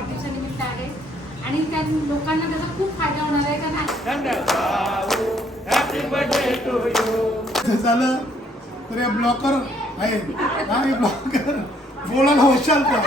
वाढदिवसानिमित्त आहे आणि त्या लोकांना त्याचा खूप फायदा होणार आहे. झालं तर ब्लॉकर आहे हा ब्लॉकर बोलायला होशाल का.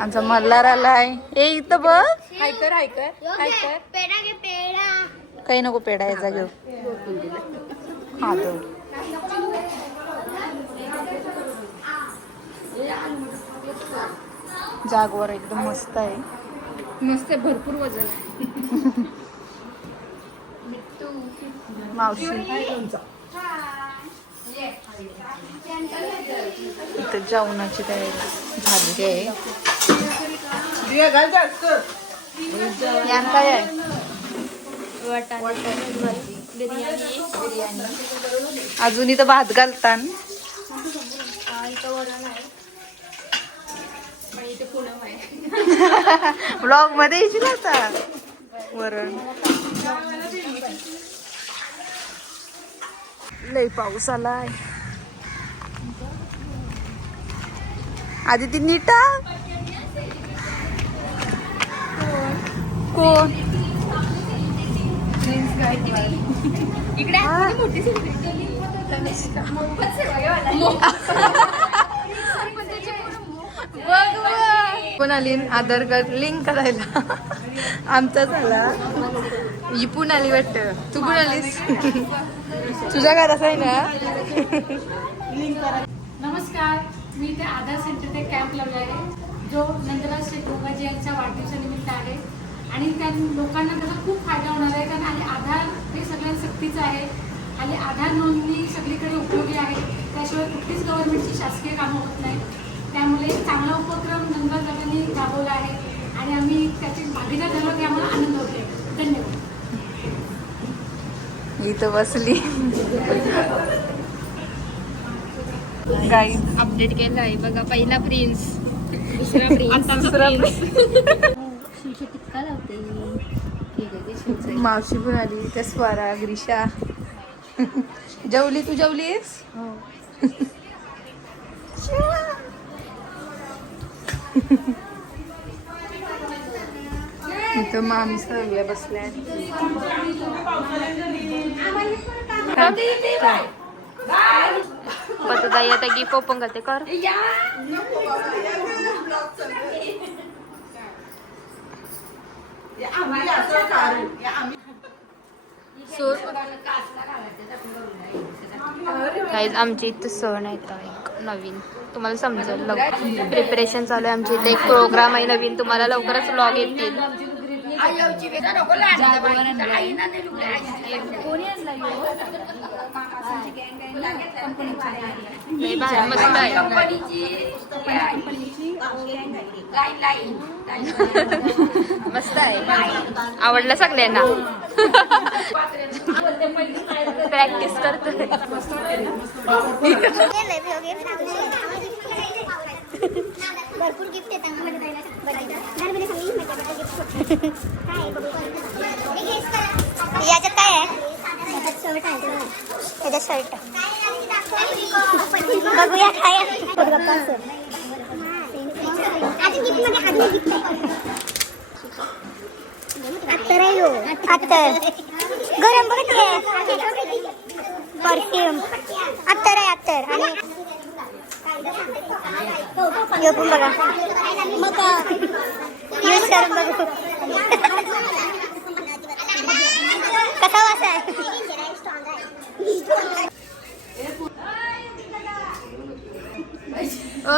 आमचा मल्हार आलाय. ए इथं बघ. हायकर काही नको पेढा याचा घेऊ. हा तो जागवार एकदम मस्त आहे. मस्त भरपूर वजन आहे. मावशी इथं जेवणाची तयारी झालेली आहे. यान काय आहे? बिर्याणी. अजून इथं भात घालतात. ब्लॉग मध्ये येशील आता. वरण लय पाऊस आलाय. आधी ती नीटा कोण इकडे पण आली आधार कार्ड लिंक करायला. आमचा झाला. ही पण आली वाटत. तू पण आलीस. तुझ्या घरात आहे ना. नमस्कार, मी इथे आधार सेंटर ते कॅम्प लावला आहे जो नंदराज शेख गोगाजी यांच्या वाढदिवसानिमित्त आहे आणि त्या लोकांना त्याचा खूप फायदा होणार आहे. कारण आणि आधार हे सगळ्यात सक्तीचं आहे आणि आधार नोंदणी सगळीकडे उपयोगी आहे. त्याशिवाय कुठलीच गव्हर्नमेंटची शासकीय कामं होत नाही. त्यामुळे चांगला उपक्रम नंदराज दादांनी राबवला आहे आणि आम्ही त्याची भागीदार झालो की आम्हाला आनंद होते. धन्यवाद. इथं बसली. गाईज अपडेट केलं आहे बघा. पहिला प्रिन्स, दुसरा प्रिन्स. टिक्का लावते. मावशी पण आली. त्या स्वरा ग्रीषा जेवली. तू जेवलीस? इथं मामी सगळ्या बसल्या. पतदाई आता गिफ्ट ओपन करते कर. गाईज आमची इथं सण आहे एक नवीन. तुम्हाला समजेल लवकर. प्रिपरेशन चालू आहे आमची इथे. एक प्रोग्राम आहे नवीन. तुम्हाला लवकरच व्लॉग येतील. मस्त आहे. मस्त आहे. आवडलं सगळ्यांना. प्रॅक्टिस करतोय. भरपूर गिफ्ट येतात. याच्यात काय आहे? शर्ट आहे. त्याच्यात शर्ट बघूया काय आहे. अत्तर आहे. अत्तर गरम बघते. परफ्यूम अत्तर आहे. अत्तर आणि पण बघा. यूज करून बघू कसा वास आहे.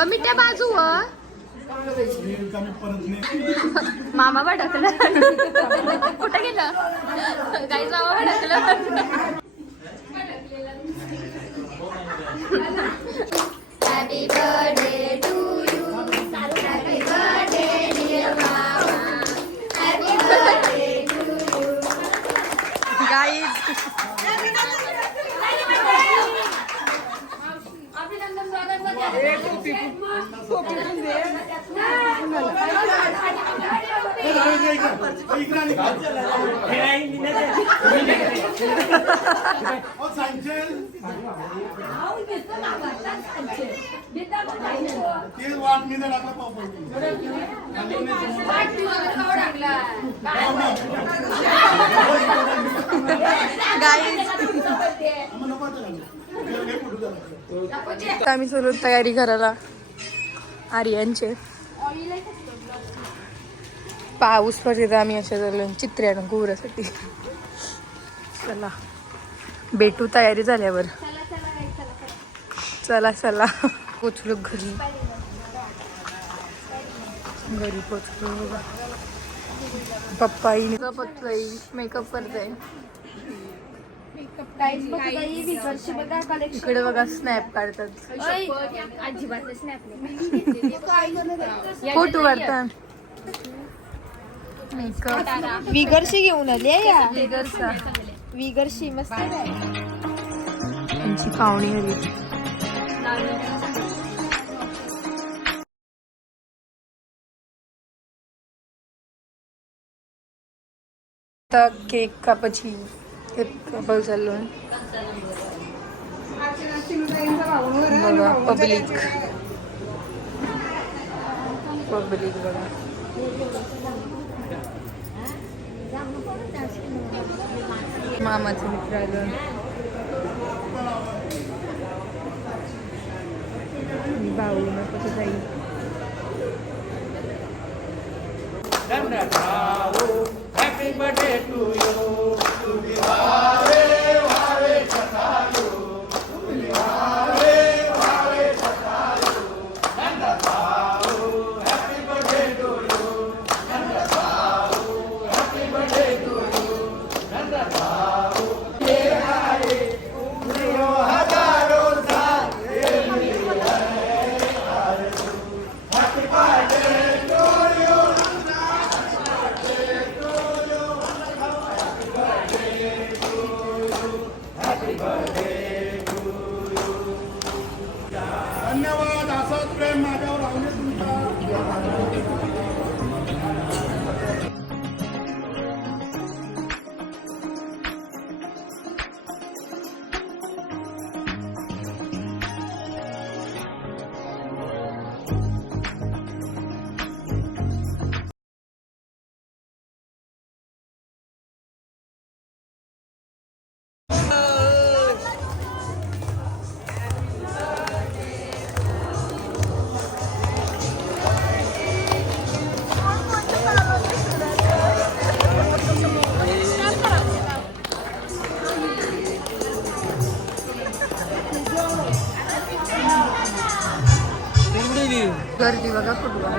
मिठ्या बाजू मामा भडकलं. कुठं गेलं? काही मामा भडकलं. ते वाट मी लागला पाव आम्ही सुरू तयारी करायला आर्यांचे पाऊस पडते आम्ही अशा झालो चित्र्यानं गोरासाठी. चला भेटू तयारी झाल्यावर. चला चला पोचलो घरी पोचलो. पप्पाई मेकअप करताय इकडे बघा स्नॅप काढतात फोटो काढतात. मेकअप विगरशी घेऊन आली आहे या विगरचा विगरशी मस्त त्यांची पाहुणी आली. आता केक कापाची कापायला चाललो बघा. पब्लिक बघा. मामाचं मित्र आलं. भाऊ नको जाईल. Happy birthday to you. धन्यवाद. असंच प्रेम माझ्यावर राहून तुमचा. गर्दी बघा फुटबॉल.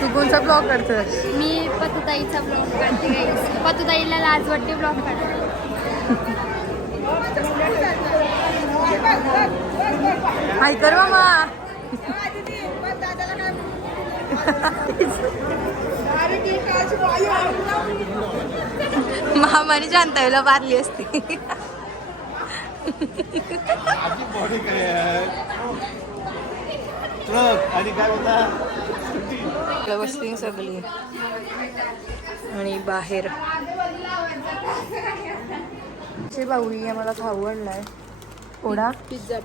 तू कोणचा ब्लॉग काढतोस? मी पतुताईचा ब्लॉग काढते गाईस. पतुताईला लाज वाटते ब्लॉग काढते. हाय कर मामा. मामाने शांताईला मारली असती. बॉडी काय ट्रक आणि काय होता बसली सगळी आणि बाहेर भाऊनी आम्हाला खाऊ आणलाय. थोडा पिझ्झा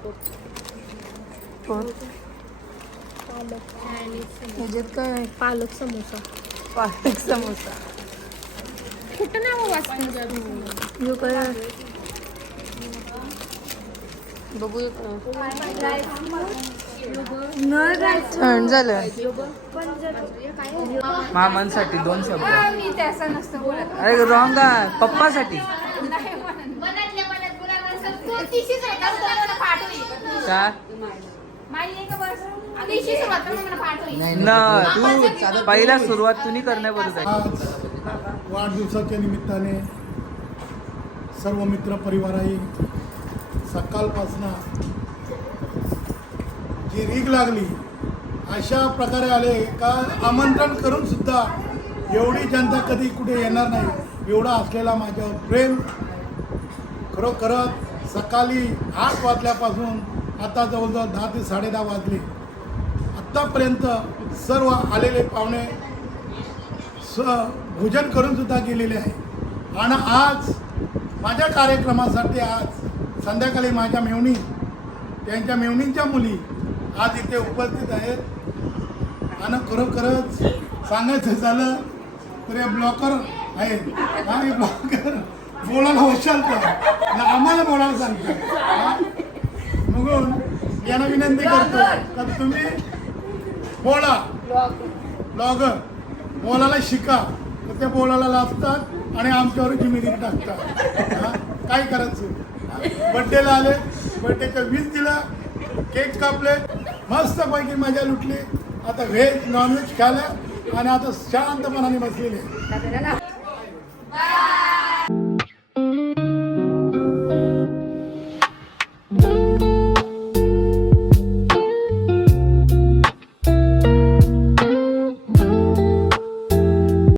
ह्याच्यात काय पालक समोसा. पालक समोसा. कुठं नाव यो काय बघू छान झालं. मामांसाठी 2 शब्द. मी त्याचा नसतं बोलत. अरे रॉंग आहे. पप्पासाठी का ना तू पहिला सुरुवात तुम्ही करण्याबरोबर आहे. आज वाढदिवसाच्या निमित्ताने सर्व मित्र परिवाराही सकाळपासून जी रीग लागली अशा प्रकारे आले का आमंत्रण करून सुद्धा एवढी जनता कधी कुठे येणार नाही एवढा असलेला माझ्यावर प्रेम. खरोखरच सकाळी 8 वाजल्यापासून आता जवळजवळ 10 ते 10:30 वाजले. आत्तापर्यंत सर्व आलेले पाहुणे भोजन करून सुद्धा गेलेले आहे. आणि आज माझ्या कार्यक्रमासाठी आज संध्याकाळी माझ्या मेवणी त्यांच्या मेवणींच्या मुली आज इथे उपस्थित आहेत. आणि खरोखरच सांगायचं झालं तर हे ब्लॉकर आहेत आणि ब्लॉकर बोलायला होशाल का आम्हाला बोलायला सांगतात. म्हणून यांना विनंती करतो तर तुम्ही बोला ब्लॉगर बोलायला शिका तर ते बोलायला लागतात आणि आमच्यावर जिम्मेदारी टाकतात. काय करायचं बड्डेला आले बड्डेचं 20 दिला केक कापले मस्तपैकी मजा लुटली. आता व्हेज नॉनव्हेज खाल्लं आणि आता शांतपणाने बसलेले.